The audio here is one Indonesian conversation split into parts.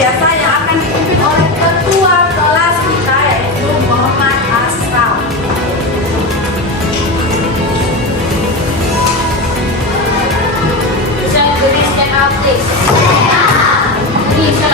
biasa yang akan dipimpin oleh ketua kelas kita yaitu Muhammad Asraf. Bisa beri stand up please. Bisa.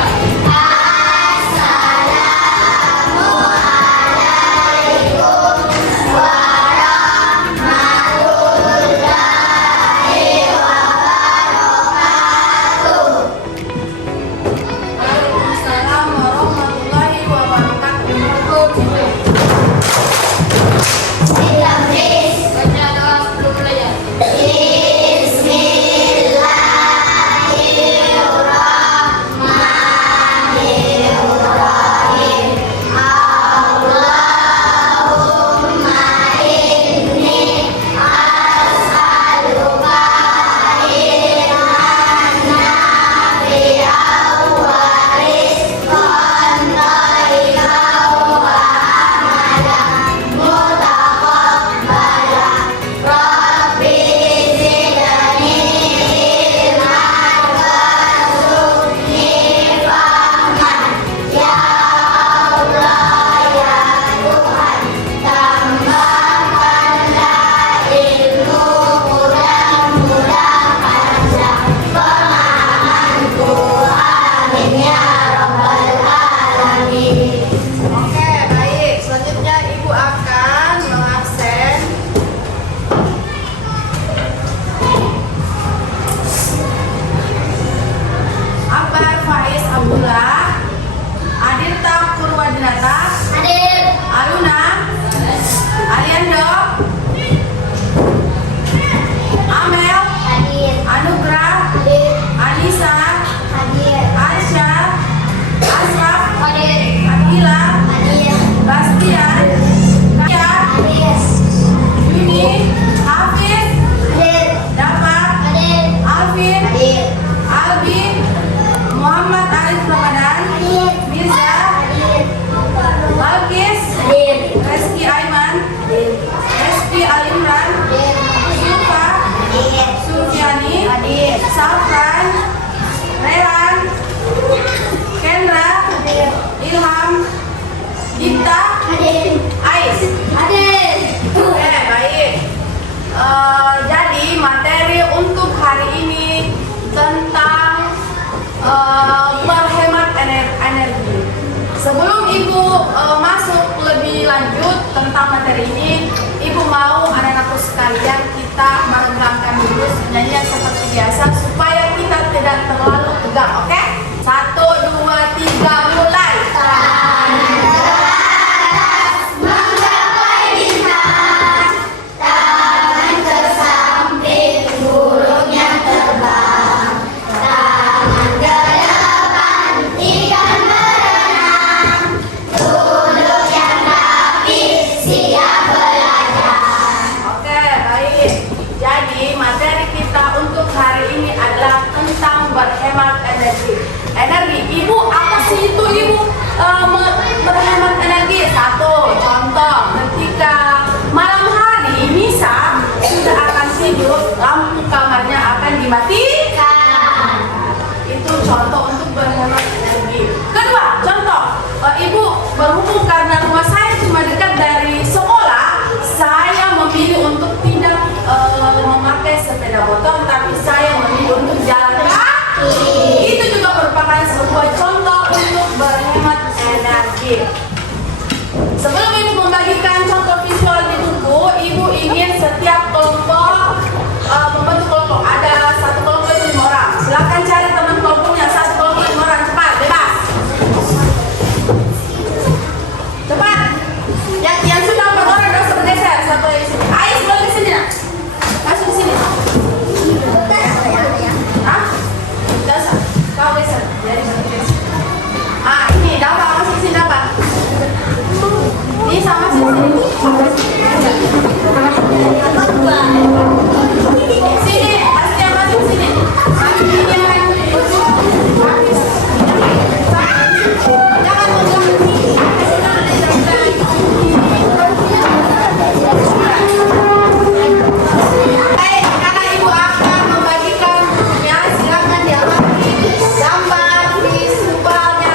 Safran, Rehan, Kendra, Ilham, Dipta, Ais. Oke, baik. Jadi materi untuk hari ini tentang berhemat energi. Sebelum Ibu masuk lebih lanjut tentang materi ini, Ibu mau anak-anakku sekalian kita merenggangkan dulu nyanyian seperti biasa supaya kita tidak terlalu tegang, oke? 1, 2, 3, mulai. Berhemat energi. Ibu, apa sih itu Ibu berhemat energi? Satu contoh, ketika malam hari misal sudah akan tidur, lampu kamarnya akan dimatikan. Itu contoh untuk berhemat energi. Kedua contoh, Ibu berhubung karena rumah saya cuma dekat dari sekolah, saya memilih untuk tidak memakai sepeda motor, tapi saya memilih untuk jalan kaki. Itu juga merupakan sebuah contoh untuk berhemat energi. Sebelum Ibu membagikan contoh visual di buku, Ibu ingin setiap kelompok membentuk kelompok. Ada satu kelompok itu 5 orang. Silakan cari teman kelompoknya. Satu kelompok 5 orang, cepat, bebas. Cepat. Yang sudah 4 orang harus bergeser. Satu di sini. Ais, boleh di sini nak? Masuk sini. Kau geser, jadi geser. Ini dapat masuk sini dapat. Ini sama sini. Sini, pasti yang masuk sini. Jangan karena Ibu akan membagikan bukunya, silakan diamati gambar visualnya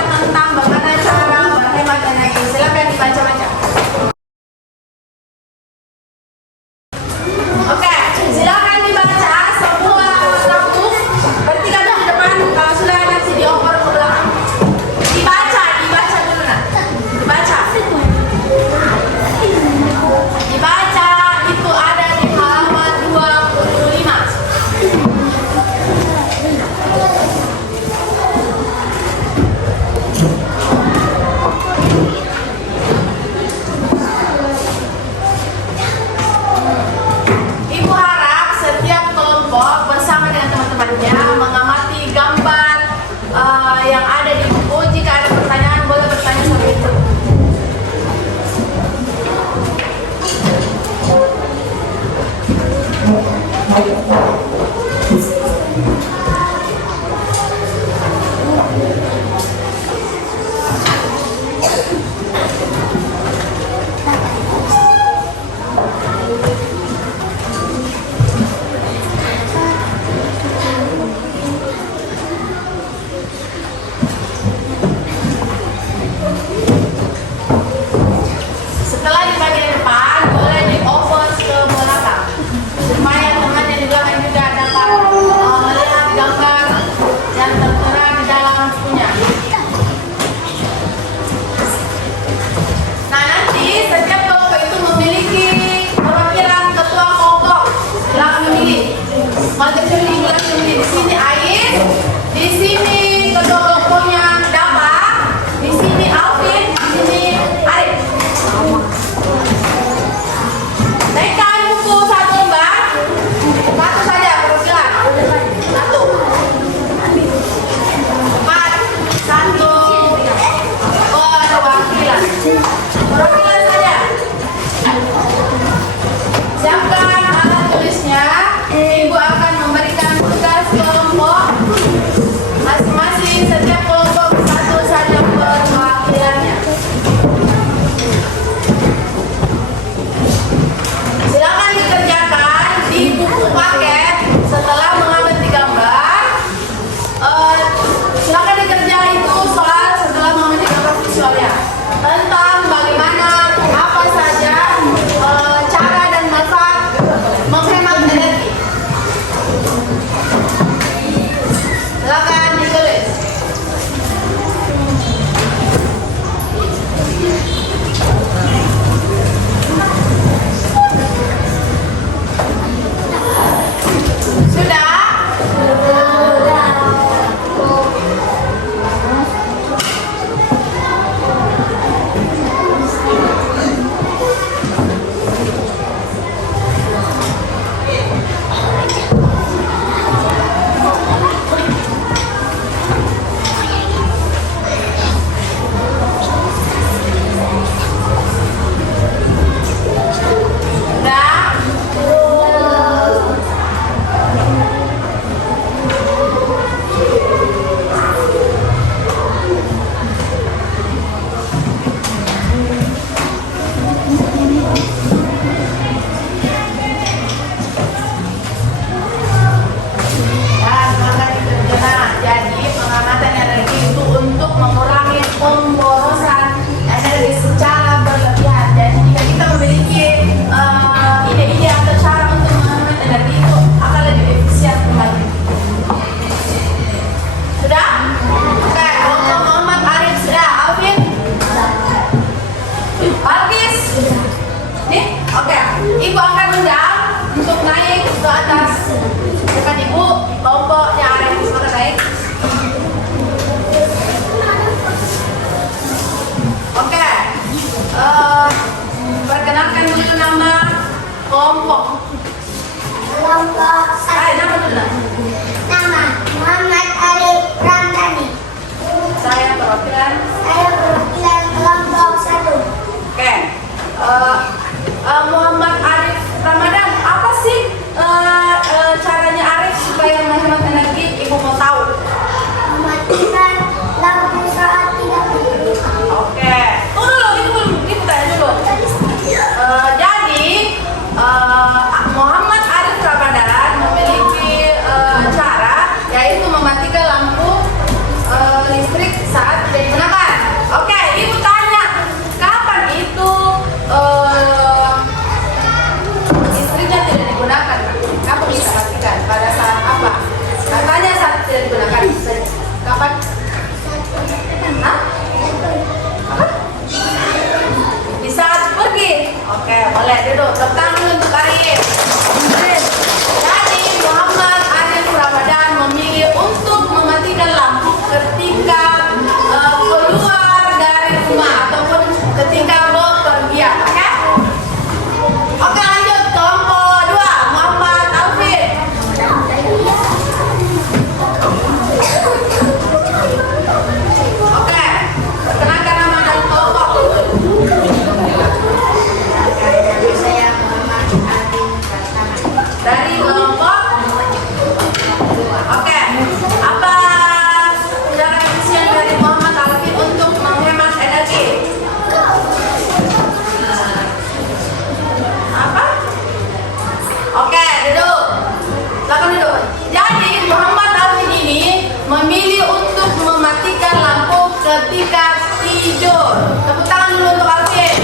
ketika tidur. Tepuk tangan dulu untuk Alvin.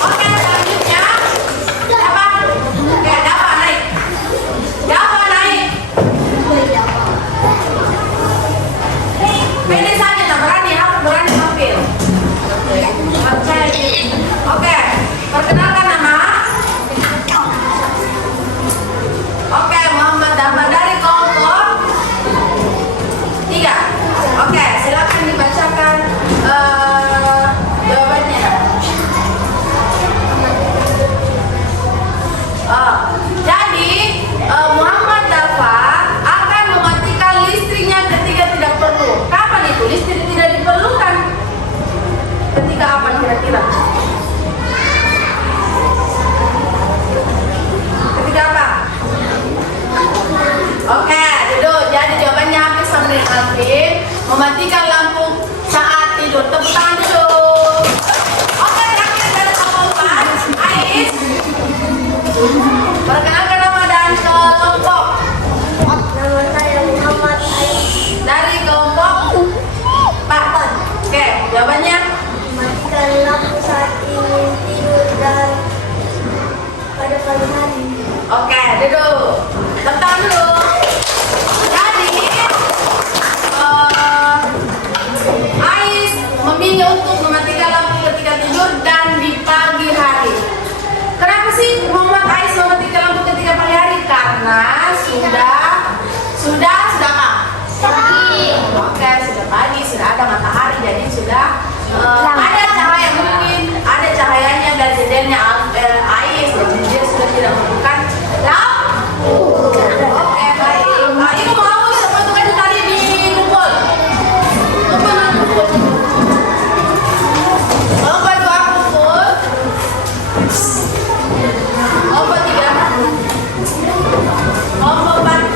Oke, selanjutnya apa? Oke, Dava naik. Dava naik. Pede saja, tak berani, harus berani tampil. Oke, perkenalkan nama. Oke, Muhammad Dava dari kelompok 3. Oke, silakan dibacakan jawabannya. Jadi Muhammad Dava akan mematikan listriknya ketika tidak perlu. Kapan itu listrik tidak diperlukan? Ketika apa kira-kira? Ketika apa? Oke, duduk. Jadi jawabannya hampir sama dengan Alvin. Mematikan lampu saat tidur. Tepuk tangan dulu. Oke, terakhir dari kelompok Ais. Perkenalkan nama dan kelompok. Nama saya Muhammad Ais. Dari kelompok 4. Oke, jawabannya. Matikan lampu saat ingin tidur dan pada pagi hari. Oke, duduk. Tepuk tangan dulu. Jadi, Ais memilih untuk mematikan lampu ketika tidur dan di pagi hari. Kenapa sih Muhammad Ais mematikan lampu ketika pagi hari? Karena sudah apa? Pagi. Oke, sudah pagi, sudah ada matahari, jadi sudah ada cahaya, mungkin ada cahayanya dari jendelnya Ais, jadi dia sudah tidak memerlukan lampu. Oke, baik. Ibu mau sepatu kaki tadi dikumpul. Kumpul. Lompat 2 kumpul. Lompat 3. Lompat 4.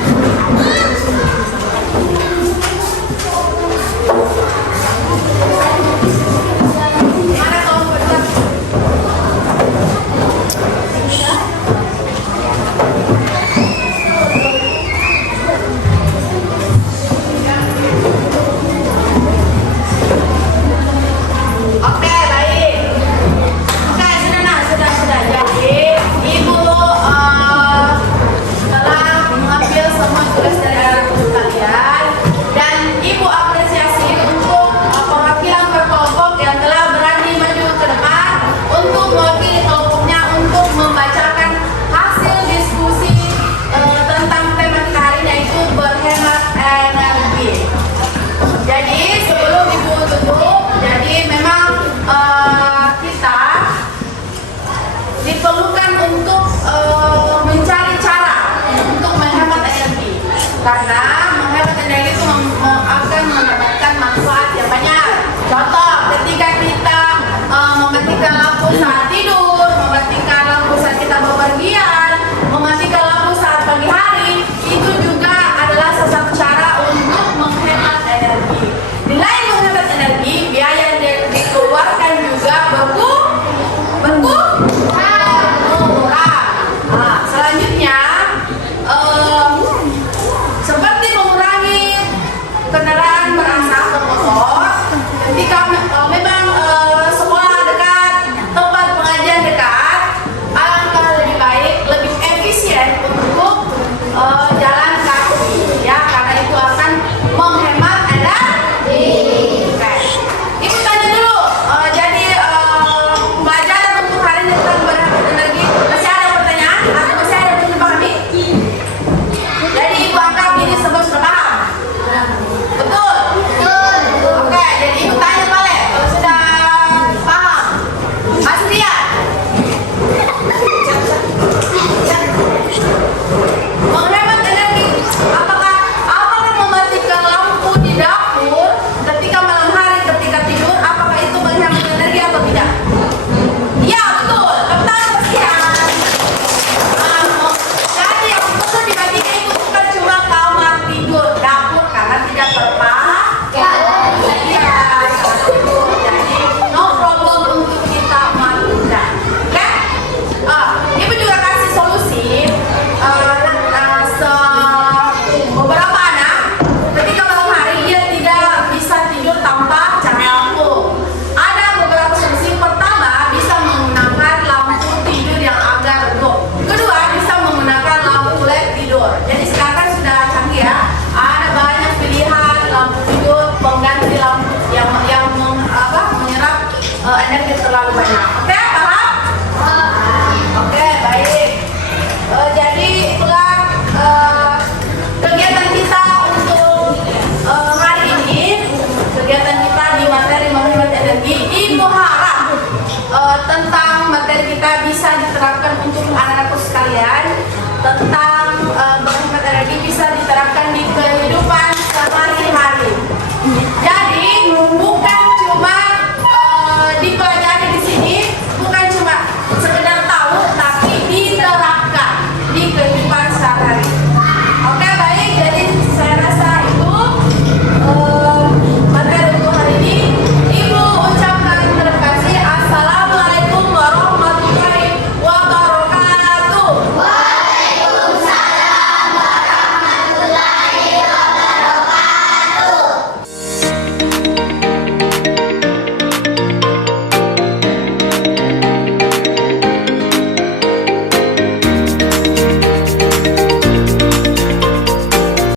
energi terlalu banyak. Oke?